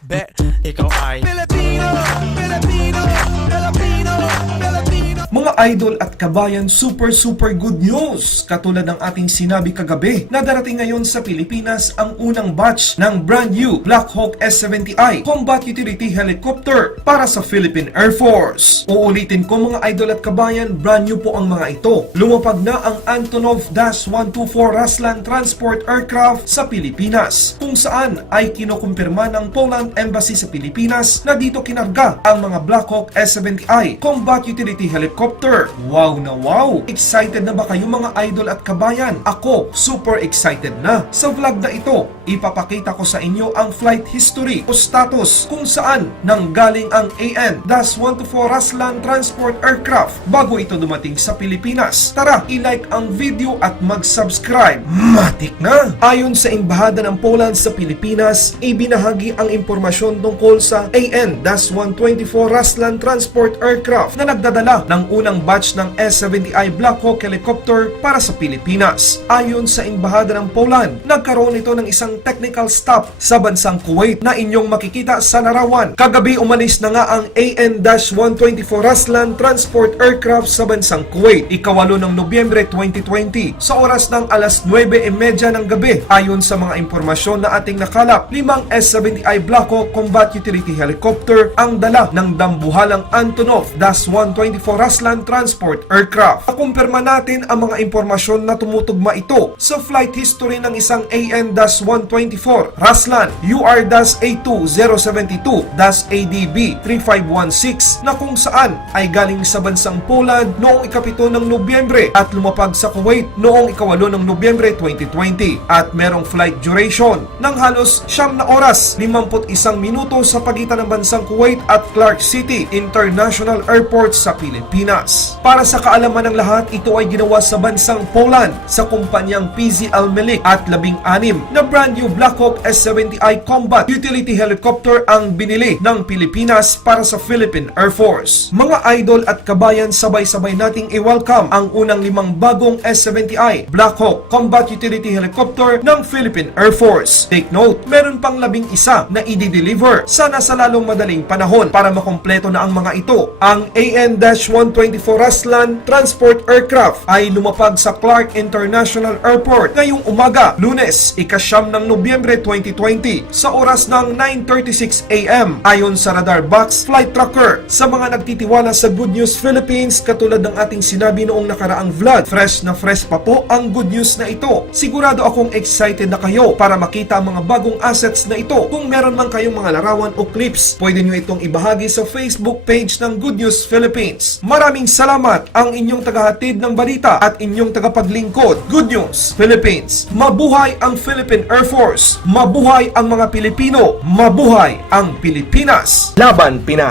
Bet, ikaw ay Filipino, Filipino, Filipino, Filipino. Mga idol at kabayan, super good news! Katulad ng ating sinabi kagabi na darating ngayon sa Pilipinas ang unang batch ng brand new Black Hawk S-70I Combat Utility Helicopter para sa Philippine Air Force. Uulitin ko mga idol at kabayan, brand new po ang mga ito. Lumapag na ang Antonov -124 Ruslan Transport Aircraft sa Pilipinas, kung saan ay kinukumpirma ng Poland Embassy sa Pilipinas na dito kinarga ang mga Black Hawk S-70I Combat Utility Helicopter. Wow na wow! Excited na ba kayo mga idol at kabayan? Ako, super excited na. Sa vlog na ito, ipapakita ko sa inyo ang flight history o status kung saan nanggaling ang AN-124 Ruslan Transport Aircraft bago ito dumating sa Pilipinas. Tara, i-like ang video at mag-subscribe. Matik na! Ayon sa Embahada ng Poland sa Pilipinas, ibinahagi ang impormasyon tungkol sa AN-124 Ruslan Transport Aircraft na nagdadala ng unang batch ng S-70I Black Hawk helicopter para sa Pilipinas. Ayon sa Embahada ng Poland, nagkaroon ito ng isang technical stop sa bansang Kuwait na inyong makikita sa larawan. Kagabi umalis na nga ang AN-124 Ruslan Transport Aircraft sa bansang Kuwait, ika-8 ng Nobyembre 2020 sa oras ng alas 9:30 ng gabi. Ayon sa mga impormasyon na ating nakalap, 5 S-70I Black Hawk Combat Utility Helicopter ang dala ng dambuhalang Antonov -124 Ruslan Transport Aircraft. Nakumpirma natin ang mga impormasyon na tumutugma ito sa flight history ng isang AN-124 Ruslan UR-A2072-ADB 3516 na kung saan ay galing sa bansang Poland noong ika-7 ng Nobyembre at lumapag sa Kuwait noong ika-8 ng Nobyembre 2020 at merong flight duration ng halos 9 oras 51 minuto sa pagitan ng bansang Kuwait at Clark City International Airport sa Pilipinas. Para sa kaalaman ng lahat, ito ay ginawa sa bansang Poland sa kumpanyang PZ Almelik at 16 na brand new Black Hawk S-70I Combat Utility Helicopter ang binili ng Pilipinas para sa Philippine Air Force. Mga idol at kabayan, sabay-sabay nating i-welcome ang unang 5 bagong S-70I Black Hawk Combat Utility Helicopter ng Philippine Air Force. Take note, meron pang 11 na i-deliver sana sa lalong madaling panahon para makompleto na ang mga ito. Ang AN-124 Ruslan Transport Aircraft ay lumapag sa Clark International Airport ngayong umaga, Lunes, ika-9 ng Nobyembre 2020 sa oras ng 9:36 AM. Ayon sa radar box flight tracker, sa mga nagtitiwala sa Good News Philippines, katulad ng ating sinabi noong nakaraang vlog, fresh na fresh pa po ang good news na ito. Sigurado akong excited na kayo para makita ang mga bagong assets na ito. Kung meron man kayong mga larawan o clips, pwede nyo itong ibahagi sa Facebook page ng Good News Philippines. Maraming salamat, ang inyong tagahatid ng balita at inyong tagapaglingkod. Good News Philippines. Mabuhay ang Philippine Air Force. Mabuhay ang mga Pilipino. Mabuhay ang Pilipinas. Laban Pinas.